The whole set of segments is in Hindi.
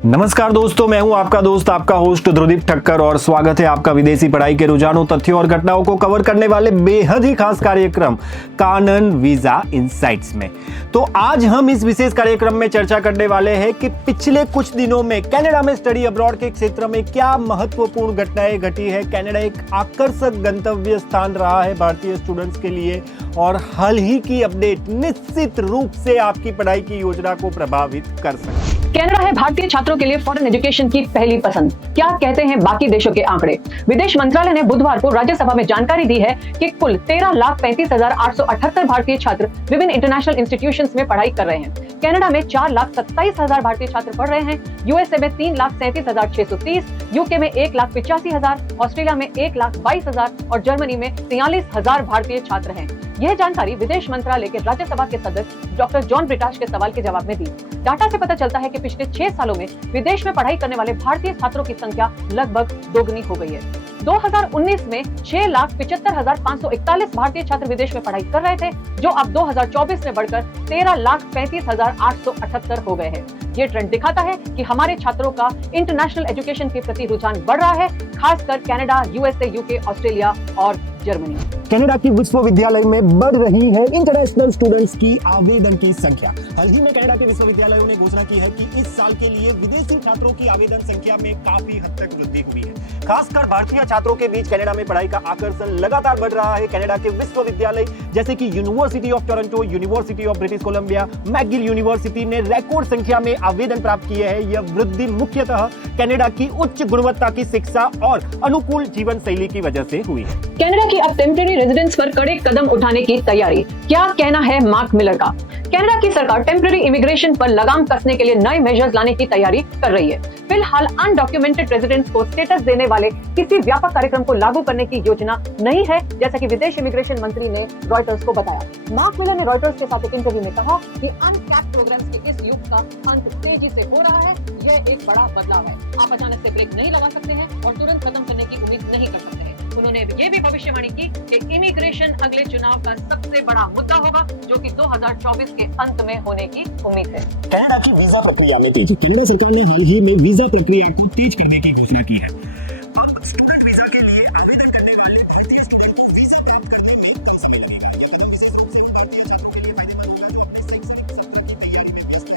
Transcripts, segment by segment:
नमस्कार दोस्तों, मैं हूं आपका दोस्त, आपका होस्ट ध्रुदीप ठक्कर और स्वागत है आपका विदेशी पढ़ाई के रुझानों, तथ्यों और घटनाओं को कवर करने वाले बेहद ही खास कार्यक्रम कानन वीजा इनसाइट्स में। तो आज हम इस विशेष कार्यक्रम में चर्चा करने वाले हैं कि पिछले कुछ दिनों में कनाडा में स्टडी अब्रॉड के क्षेत्र में क्या महत्वपूर्ण घटनाएं घटी है। कनाडा एक आकर्षक गंतव्य स्थान रहा है भारतीय स्टूडेंट्स के लिए और हाल ही की अपडेट निश्चित रूप से आपकी पढ़ाई की योजना को प्रभावित कर सकती है। कनाडा है भारतीय छात्रों के लिए फॉरेन एजुकेशन की पहली पसंद। क्या कहते हैं बाकी देशों के आंकड़े? विदेश मंत्रालय ने बुधवार को राज्यसभा में जानकारी दी है कि कुल 13,35,878 भारतीय छात्र विभिन्न इंटरनेशनल इंस्टीट्यूशंस में पढ़ाई कर रहे हैं। कनाडा में 4,27,000 भारतीय छात्र पढ़ रहे हैं। यूएसए में 3,37,630, यूके में 1,85,000, ऑस्ट्रेलिया में 1,22,000 और जर्मनी में 43,000 भारतीय छात्र हैं। यह जानकारी विदेश मंत्रालय के राज्यसभा के सदस्य डॉक्टर जॉन ब्रिटाश के सवाल के जवाब में दी। डाटा से पता चलता है कि पिछले 6 सालों में विदेश में पढ़ाई करने वाले भारतीय छात्रों की संख्या लगभग दोगुनी हो गई है। 2019 में 6,75,541 भारतीय छात्र विदेश में पढ़ाई कर रहे थे, जो अब 2024 में बढ़कर 13,35,878 हो गए हैं। ये ट्रेंड दिखाता है कि हमारे छात्रों का इंटरनेशनल एजुकेशन के प्रति रुझान बढ़ रहा है, खासकर कनाडा, यूएसए, यूके, ऑस्ट्रेलिया और जर्मनी। कनाडा की विश्वविद्यालय में बढ़ रही है इंटरनेशनल स्टूडेंट्स की आवेदन की संख्या। हाल ही में कनाडा के विश्वविद्यालयों ने घोषणा की है कि इस साल के लिए विदेशी छात्रों की आवेदन संख्या में काफी हद तक वृद्धि हुई है। खासकर भारतीय छात्रों के बीच कनाडा में पढ़ाई का आकर्षण लगातार बढ़ रहा है। कनाडा के विश्वविद्यालय जैसे कि university of Toronto, university of British Columbia, McGill university ने रिकॉर्ड संख्या में आवेदन प्राप्त किए हैं। यह वृद्धि मुख्यतः कनाडा की उच्च गुणवत्ता की शिक्षा और अनुकूल जीवन शैली की वजह से हुई है। कनाडा की अब टेम्परेरी रेजिडेंस पर कड़े कदम उठाने की तैयारी। क्या कहना है मार्क मिलर का? कनाडा की सरकार टेम्परेरी इमिग्रेशन पर लगाम कसने के लिए नए मेजर्स लाने की तैयारी कर रही है। फिलहाल अनडॉक्यूमेंटेड रेजिडेंट्स को स्टेटस देने वाले किसी व्यापक कार्यक्रम को लागू करने की योजना नहीं है, जैसा कि विदेश इमिग्रेशन मंत्री ने रॉयटर्स को बताया। मार्क मिलर ने रॉयटर्स के साथ एक इंटरव्यू में कहा कि अनकैप्ड प्रोग्राम्स के इस युग का अंत तेजी से हो रहा है। यह एक बड़ा बदलाव है। आप अचानक से ब्रेक नहीं लगा सकते हैं और तुरंत खत्म करने की उम्मीद नहीं कर सकते हैं। उन्होंने ये भी भविष्यवाणी की कि इमिग्रेशन अगले चुनाव का सबसे बड़ा मुद्दा होगा, जो कि 2024 के अंत में होने की उम्मीद है। कनाडा की वीजा प्रक्रिया में तेजी। कनाडा सरकार ने हाल ही में वीजा प्रक्रिया को तेज करने की घोषणा की है। अब स्टूडेंट वीजा के लिए आवेदन करने वाले भारतीय स्टूडेंट को वीजा प्राप्त करने में कम समय लगेगा। ये कदम विशेष रूप से भारतीय छात्रों के लिए फायदेमंद होगा जो अपने शैक्षणिक सत्र की तैयारी में व्यस्त है।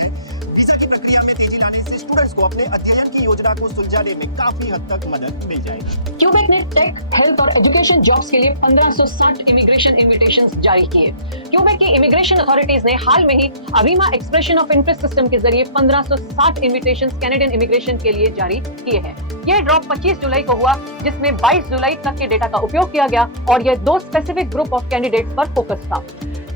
वीजा की प्रक्रिया में तेजी लाने से स्टूडेंट्स को अपने अध्ययन की योजना को सुलझाने में काफी हद तक मदद मिल जाएगी। क्यूबेक ने टेक, हेल्थ और एजुकेशन जॉब्स के लिए 1560 इमिग्रेशन इन्विटेशंस जारी किए। क्यूबेक की इमिग्रेशन अथॉरिटीज ने हाल में ही अवीमा एक्सप्रेशन ऑफ इंटरेस्ट सिस्टम के जरिए 1560 इन्विटेशंस कैनेडियन इमिग्रेशन के लिए जारी किए हैं। यह ड्रॉप 25 जुलाई को हुआ, जिसमें 22 जुलाई तक के डेटा का उपयोग किया गया और यह 2 स्पेसिफिक ग्रुप ऑफ कैंडिडेट्स पर फोकस था।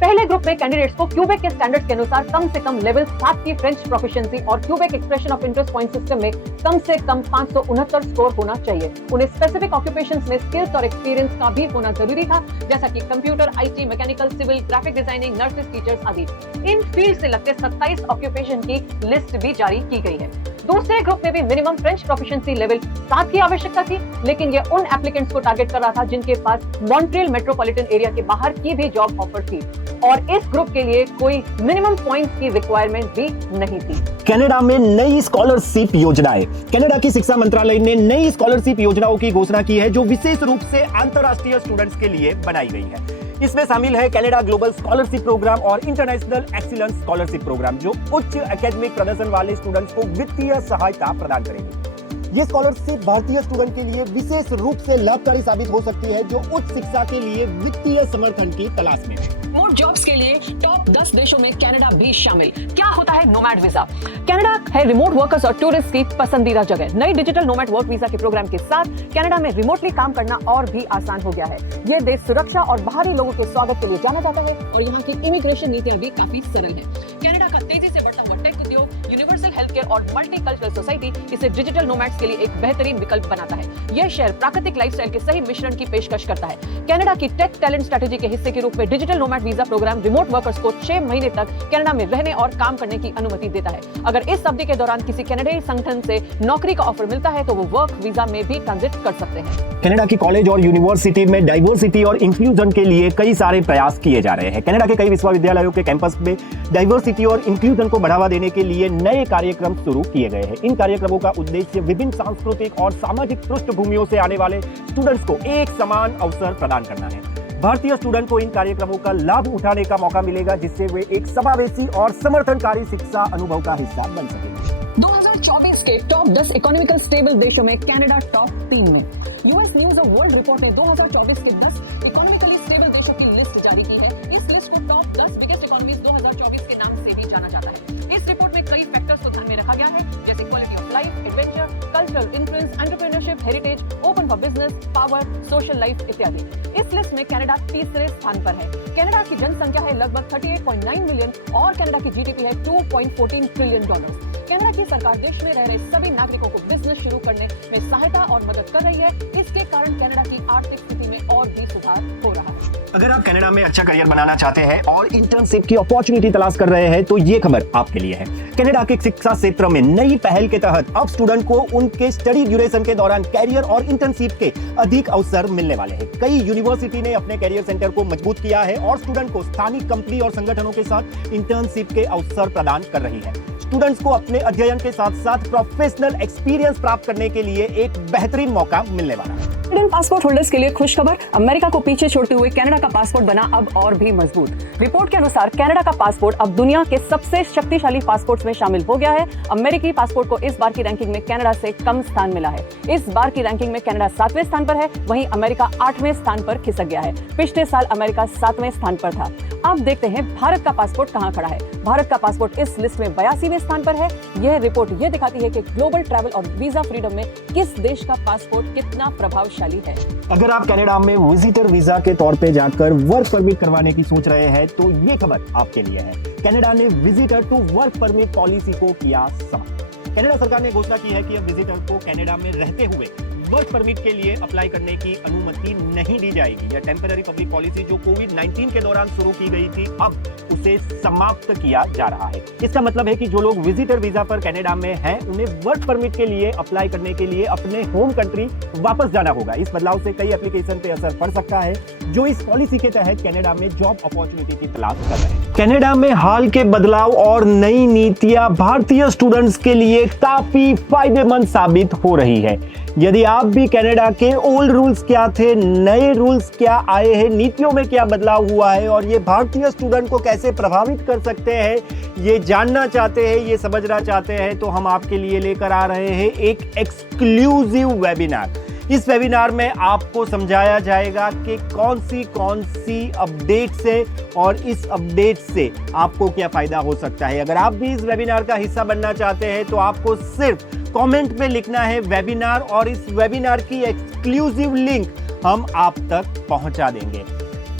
पहले ग्रुप में कैंडिडेट्स को क्यूबेक के स्टैंडर्ड्स के अनुसार कम से कम लेवल 7 की फ्रेंच प्रोफिशिएंसी और Quebec expression of interest point system में कम से कम 569 स्कोर होना चाहिए। उन्हें स्पेसिफिक ऑक्यूपेशंस में स्किल्स और एक्सपीरियंस का भी होना जरूरी था, जैसा कि computer, IT, mechanical, civil, graphic designing, nurses, teachers आदि। इन फील्ड से लगते 27 ऑक्यूपेशन की लिस्ट भी जारी की गई है। दूसरे ग्रुप में भी मिनिमम फ्रेंच प्रोफिशिएंसी लेवल 7 की आवश्यकता थी, लेकिन यह उन एप्लीकेंट्स को टारगेट कर रहा था जिनके पास मॉन्ट्रियल मेट्रोपॉलिटन एरिया के बाहर की भी जॉब ऑफर थी और इस ग्रुप के लिए कोई मिनिमम पॉइंट्स की रिक्वायरमेंट भी नहीं थी। कनाडा में नई स्कॉलरशिप योजनाएं। कनाडा की शिक्षा मंत्रालय ने नई स्कॉलरशिप योजनाओं की घोषणा की है, जो विशेष रूप से अंतर्राष्ट्रीय स्टूडेंट्स के लिए बनाई गई है। इसमें शामिल है कनाडा ग्लोबल स्कॉलरशिप प्रोग्राम और इंटरनेशनल एक्सीलेंस स्कॉलरशिप प्रोग्राम, जो उच्च एकेडमिक प्रदर्शन वाले स्टूडेंट्स को वित्तीय सहायता प्रदान करेगी। ये स्कॉलरशिप भारतीय स्टूडेंट के लिए विशेष रूप से लाभकारी साबित हो सकती है, जो उच्च शिक्षा के लिए वित्तीय समर्थन की तलाश में है। मोर जॉब्स के लिए टॉप 10 देशों में कनाडा भी शामिल। क्या होता है नोमैड वीजा? कनाडा है रिमोट वर्कर्स और टूरिस्ट की पसंदीदा जगह। नई डिजिटल नोमैड वर्क वीजा के प्रोग्राम के साथ कनाडा में रिमोटली काम करना और भी आसान हो गया है। ये देश सुरक्षा और बाहरी लोगों के स्वागत के लिए जाना जाता है और यहाँ की इमिग्रेशन नीतियां भी काफी सरल है। कनाडा का तेजी से बढ़ता हुआ टेक उद्योग, यूनिवर्सल हेल्थकेयर और मल्टीकल्चरल सोसाइटी इसे डिजिटल नोमैड्स के लिए एक बेहतरीन विकल्प बनाता है। यह शहर प्राकृतिक लाइफस्टाइल के सही मिश्रण की पेशकश करता है। कनाडा की टेक टैलेंट स्ट्रेटेजी के हिस्से के रूप में digital nomad visa program remote workers को 6 महीने तक कनाडा में रहने और काम करने की अनुमति देता है। अगर इस अवधि के दौरान किसी कनाडाई संगठन से नौकरी का ऑफर मिलता है तो वो वर्क वीजा में भी ट्रांजिट कर सकते हैं। कनाडा की कॉलेज और यूनिवर्सिटी में डाइवर्सिटी और इंक्लूजन के लिए कई सारे प्रयास किए जा रहे हैं। कनाडा के कई विश्वविद्यालयों के कैंपस में डाइवर्सिटी और इंक्लूजन को बढ़ावा देने के लिए नए कार्यक्रम कार्यक्रम शुरू किए गए हैं। इन कार्यक्रमों का उद्देश्य विभिन्न सांस्कृतिक और सामाजिक पृष्ठभूमियों से आने वाले स्टूडेंट्स को एक समान अवसर प्रदान करना है। भारतीय स्टूडेंट को इन कार्यक्रमों का लाभ उठाने का मौका मिलेगा, जिससे वे एक समावेशी और समर्थनकारी शिक्षा अनुभव का हिस्सा बन सकेंगे। 2024 के टॉप 10 इकोनॉमिकल स्टेबल देशों में कनाडा टॉप 3 में। US news of world report ने 2024 के 10 इकोनॉमिकली स्टेबल देशों की लिस्ट जारी की है। इस लिस्ट को टॉप 10 बिगेस्ट इकोनॉमीज 2024 के नाम से भी जाना जाता है। इस रिपोर्ट में कई फैक्टर्स को ध्यान में रखा गया है, जैसे quality of life, adventure, cultural influence, entrepreneurship, heritage, open for business, power, social life इत्यादि। इस लिस्ट में कनाडा तीसरे स्थान पर है। कनाडा की जनसंख्या है लगभग 38.9 मिलियन और कनाडा की जीडीपी है $2.14 ट्रिलियन। कनाडा की सरकार देश में रह रहे सभी नागरिकों को बिजनेस शुरू करने में सहायता और मदद कर रही है। इसके कारण कनाडा की आर्थिक स्थिति में और भी सुधार हो रहा है। अगर आप कनाडा में अच्छा करियर बनाना चाहते हैं और इंटर्नशिप की अपॉर्चुनिटी तलाश कर रहे हैं तो ये खबर आपके लिए है। कनाडा के शिक्षा क्षेत्र में नई पहल के तहत अब स्टूडेंट को उनके स्टडी ड्यूरेशन के दौरान कैरियर और इंटर्नशिप के अधिक अवसर मिलने वाले हैं। कई यूनिवर्सिटी ने अपने कैरियर सेंटर को मजबूत किया है और स्टूडेंट को स्थानीय कंपनी और संगठनों के साथ इंटर्नशिप के अवसर प्रदान कर रही है। स्टूडेंट्स को अपने अध्ययन के साथ साथ प्रोफेशनल एक्सपीरियंस प्राप्त करने के लिए एक बेहतरीन मौका मिलने वाला है। इंडियन पासपोर्ट होल्डर्स के लिए खुशखबर, अमेरिका को पीछे छोड़ते हुए कनाडा का पासपोर्ट बना अब और भी मजबूत। रिपोर्ट के अनुसार कनाडा का पासपोर्ट अब दुनिया के सबसे शक्तिशाली पासपोर्ट्स में शामिल हो गया है। अमेरिकी पासपोर्ट को इस बार की रैंकिंग में कनाडा से कम स्थान मिला है। इस बार की रैंकिंग में कनाडा 7वें स्थान पर है, वहीं अमेरिका 8वें स्थान पर खिसक गया है। पिछले साल अमेरिका 7वें स्थान पर था। अब देखते हैं भारत का पासपोर्ट कहां खड़ा है। भारत का पासपोर्ट इस लिस्ट में 82वें स्थान पर है। यह रिपोर्ट यह दिखाती है कि ग्लोबल ट्रैवल और वीजा फ्रीडम में किस देश का पासपोर्ट कितना प्रभावशाली है। अगर आप कनाडा में विजिटर वीजा के तौर पे जाकर वर्क परमिट करवाने की सोच रहे हैं तो ये खबर आपके लिए है। कनाडा ने visitor to work permit policy को किया समाप्त। कनाडा सरकार ने घोषणा की है कि अब विजिटर को कनाडा में रहते हुए वर्क परमिट के लिए अप्लाई करने की अनुमति नहीं दी जाएगी। यह टेम्पररी पब्लिक पॉलिसी जो कोविड-19 के दौरान शुरू की गई थी, अब उसे समाप्त किया जा रहा है। इसका मतलब है कि जो लोग विजिटर वीजा पर कनाडा में हैं, उन्हें वर्क परमिट के लिए अप्लाई करने के लिए अपने होम कंट्री वापस जाना होगा। इस बदलाव से कई एप्लीकेशन पे असर पड़ सकता है जो इस पॉलिसी के तहत कनाडा में जॉब अपॉर्चुनिटी की तलाश कर रहे हैं। कनाडा में हाल के बदलाव और नई नीतियां भारतीय स्टूडेंट्स के लिए काफी फायदेमंद साबित हो रही है। यदि आप भी कनाडा के ओल्ड रूल्स क्या थे, नए रूल्स क्या आए हैं, नीतियों में क्या बदलाव हुआ है और ये भारतीय स्टूडेंट को कैसे प्रभावित कर सकते हैं, ये जानना चाहते हैं, ये समझना चाहते हैं, तो हम आपके लिए लेकर आ रहे हैं एक एक्सक्लूसिव वेबिनार। इस वेबिनार में आपको समझाया जाएगा कि कौन सी अपडेट्स है और इस अपडेट से आपको क्या फायदा हो सकता है। अगर आप भी इस वेबिनार का हिस्सा बनना चाहते हैं तो आपको सिर्फ कमेंट में लिखना है वेबिनार और इस वेबिनार की एक्सक्लूसिव लिंक हम आप तक पहुंचा देंगे।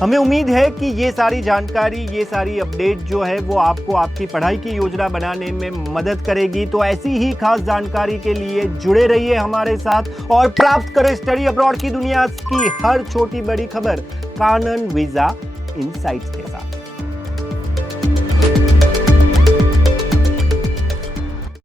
हमें उम्मीद है कि ये सारी जानकारी, ये सारी अपडेट जो है वो आपको आपकी पढ़ाई की योजना बनाने में मदद करेगी। तो ऐसी ही खास जानकारी के लिए जुड़े रहिए हमारे साथ और प्राप्त करें स्टडी अब्रॉड की दुनिया की हर छोटी बड़ी खबर कानन वीजा इनसाइट्स के।